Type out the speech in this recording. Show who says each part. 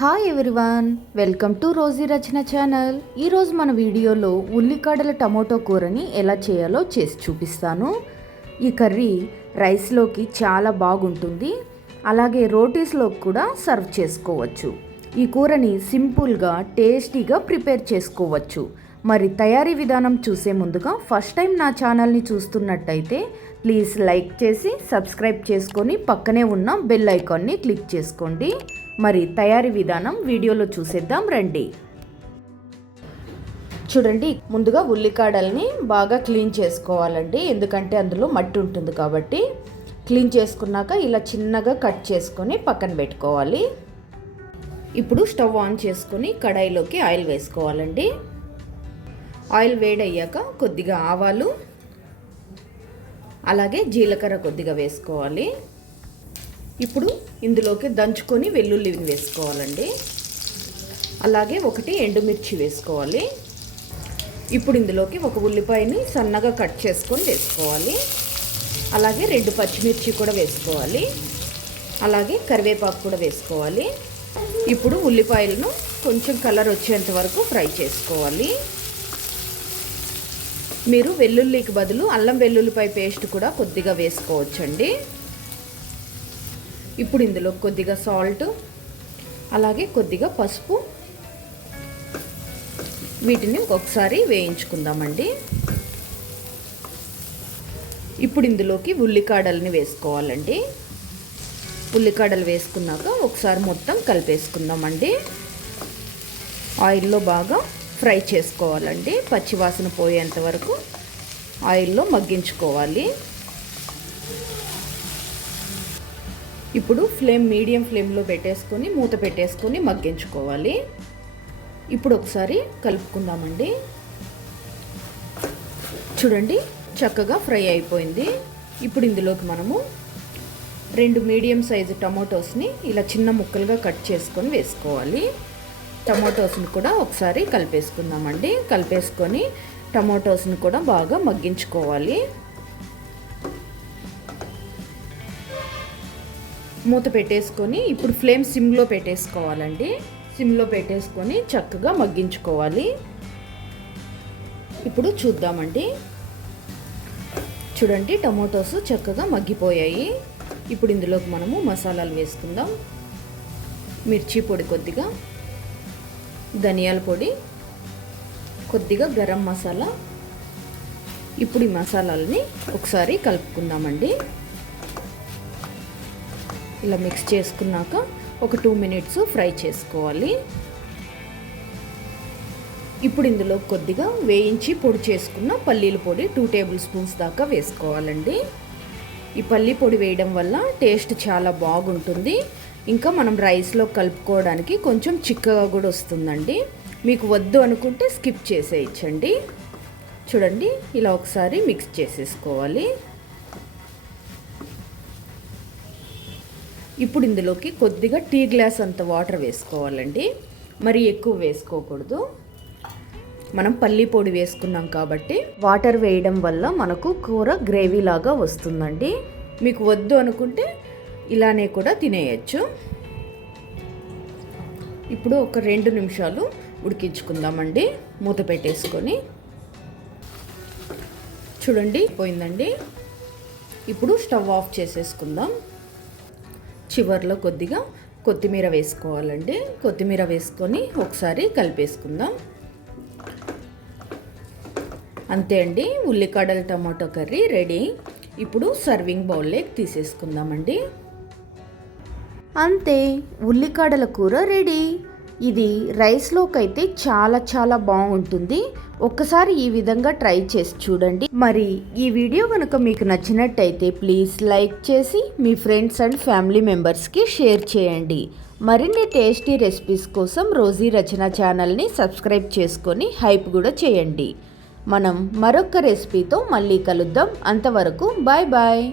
Speaker 1: Hi everyone welcome to Rosy Rachana channel ఈరోజు మన వీడియోలో ఉల్లికాడల టమోటో కూరని ఎలా చేయాలో చేసి చూపిస్తాను. ఈ కర్రీ రైస్లోకి చాలా బాగుంటుంది. అలాగే రోటీస్లోకి కూడా సర్వ్ చేసుకోవచ్చు. ఈ కూరని సింపుల్గా టేస్టీగా ప్రిపేర్ చేసుకోవచ్చు. మరి తయారీ విధానం చూసే ముందుగా ఫస్ట్ టైం నా ఛానల్ని చూస్తున్నట్టయితే ప్లీజ్ లైక్ చేసి సబ్స్క్రైబ్ చేసుకొని పక్కనే ఉన్న బెల్ ఐకాన్ని క్లిక్ చేసుకోండి. మరి తయారీ విధానం వీడియోలో చూసేద్దాం రండి. చూడండి ముందుగా ఉల్లికాడల్ని బాగా క్లీన్ చేసుకోవాలండి. ఎందుకంటే అందులో మట్టి ఉంటుంది కాబట్టి క్లీన్ చేసుకున్నాక ఇలా చిన్నగా కట్ చేసుకొని పక్కన పెట్టుకోవాలి. ఇప్పుడు స్టవ్ ఆన్ చేసుకొని కడాయిలోకి ఆయిల్ వేసుకోవాలండి. ఆయిల్ వేడయ్యాక కొద్దిగా ఆవాలు అలాగే జీలకర్ర కొద్దిగా వేసుకోవాలి. ఇప్పుడు ఇందులోకి దంచుకొని వెల్లుల్లిని వేసుకోవాలండి. అలాగే ఒకటి ఎండుమిర్చి వేసుకోవాలి. ఇప్పుడు ఇందులోకి ఒక ఉల్లిపాయని సన్నగా కట్ చేసుకొని వేసుకోవాలి. అలాగే రెండు పచ్చిమిర్చి కూడా వేసుకోవాలి. అలాగే కరివేపాకు కూడా వేసుకోవాలి. ఇప్పుడు ఉల్లిపాయలను కొంచెం కలర్ వచ్చేంత వరకు ఫ్రై చేసుకోవాలి. మీరు వెల్లుల్లికి బదులు అల్లం వెల్లుల్లిపాయ పేస్ట్ కూడా కొద్దిగా వేసుకోవచ్చండి. ఇప్పుడు ఇందులో కొద్దిగా సాల్ట్ అలాగే కొద్దిగా పసుపు. వీటిని ఒకసారి వేయించుకుందామండి. ఇప్పుడు ఇందులోకి ఉల్లికాడల్ని వేసుకోవాలండి. ఉల్లికాడలు వేసుకున్నాక ఒకసారి మొత్తం కలిపేసుకుందామండి. ఆయిల్లో బాగా ఫ్రై చేసుకోవాలండి. పచ్చివాసన పోయేంత వరకు ఆయిల్లో మగ్గించుకోవాలి. ఇప్పుడు ఫ్లేమ్ మీడియం ఫ్లేమ్లో పెట్టేసుకొని మూత పెట్టేసుకొని మగ్గించుకోవాలి. ఇప్పుడు ఒకసారి కలుపుకుందామండి. చూడండి చక్కగా ఫ్రై అయిపోయింది. ఇప్పుడు ఇందులోకి మనము రెండు మీడియం సైజు టమాటోస్ని ఇలా చిన్న ముక్కలుగా కట్ చేసుకొని వేసుకోవాలి. టమాటోస్ని కూడా ఒకసారి కలిపేసుకుందామండి. కలిపేసుకొని టమాటోస్ని కూడా బాగా మగ్గించుకోవాలి. మూత పెట్టేసుకొని ఇప్పుడు ఫ్లేమ్ సిమ్లో పెట్టేసుకోవాలండి. సిమ్లో పెట్టేసుకొని చక్కగా మగ్గించుకోవాలి. ఇప్పుడు చూద్దామండి. చూడండి టమాటోస్ చక్కగా మగ్గిపోయాయి. ఇప్పుడు ఇందులోకి మనము మసాలాలు వేసుకుందాం. మిర్చి పొడి కొద్దిగా ధనియాల పొడి కొద్దిగా గరం మసాలా. ఇప్పుడు ఈ మసాలాలని ఒకసారి కలుపుకుందామండి. ఇలా మిక్స్ చేసుకున్నాక ఒక టూ మినిట్స్ ఫ్రై చేసుకోవాలి. ఇప్పుడు ఇందులో కొద్దిగా వేయించి పొడి చేసుకున్న పల్లీల పొడి టూ టేబుల్ స్పూన్స్ దాకా వేసుకోవాలండి. ఈ పల్లీ పొడి వేయడం వల్ల టేస్ట్ చాలా బాగుంటుంది. ఇంకా మనం రైస్లో కలుపుకోవడానికి కొంచెం చిక్కగా కూడా వస్తుందండి. మీకు వద్దు అనుకుంటే స్కిప్ చేసేయచ్చండి. చూడండి ఇలా ఒకసారి మిక్స్ చేసేసుకోవాలి. ఇప్పుడు ఇందులోకి కొద్దిగా టీ గ్లాస్ అంత వాటర్ వేసుకోవాలండి. మరి ఎక్కువ వేసుకోకూడదు. మనం పల్లి పొడి వేసుకున్నాం కాబట్టి వాటర్ వేయడం వల్ల మనకు కూర గ్రేవీ లాగా వస్తుందండి. మీకు వద్దు అనుకుంటే ఇలానే కూడా తినేయచ్చు. ఇప్పుడు ఒక రెండు నిమిషాలు ఉడికించుకుందామండి. మూత పెట్టేసుకొని. చూడండి పోయిందండి ఇప్పుడు స్టవ్ ఆఫ్ చేసేసుకుందాం. చివర్లో కొద్దిగా కొత్తిమీర వేసుకోవాలండి. కొత్తిమీర వేసుకొని ఒకసారి కలిపేసుకుందాం. అంతే అండి ఉల్లికాడల టమాటో కర్రీ రెడీ. ఇప్పుడు సర్వింగ్ బౌల్లోకి తీసేసుకుందామండి. అంతే ఉల్లికాడల కూర రెడీ. ఇది రైస్లోకి అయితే చాలా చాలా బాగుంటుంది. ఒక్కసారి ఈ విధంగా ట్రై చేసి చూడండి. మరి ఈ వీడియో కనుక మీకు నచ్చినట్టయితే ప్లీజ్ లైక్ చేసి మీ ఫ్రెండ్స్ అండ్ ఫ్యామిలీ మెంబర్స్కి షేర్ చేయండి. మరిన్ని టేస్టీ రెసిపీస్ కోసం రోజీ రచన ఛానల్ని సబ్స్క్రైబ్ చేసుకొని హైప్ కూడా చేయండి. మనం మరొక రెసిపీతో మళ్ళీ కలుద్దాం. అంతవరకు బాయ్ బాయ్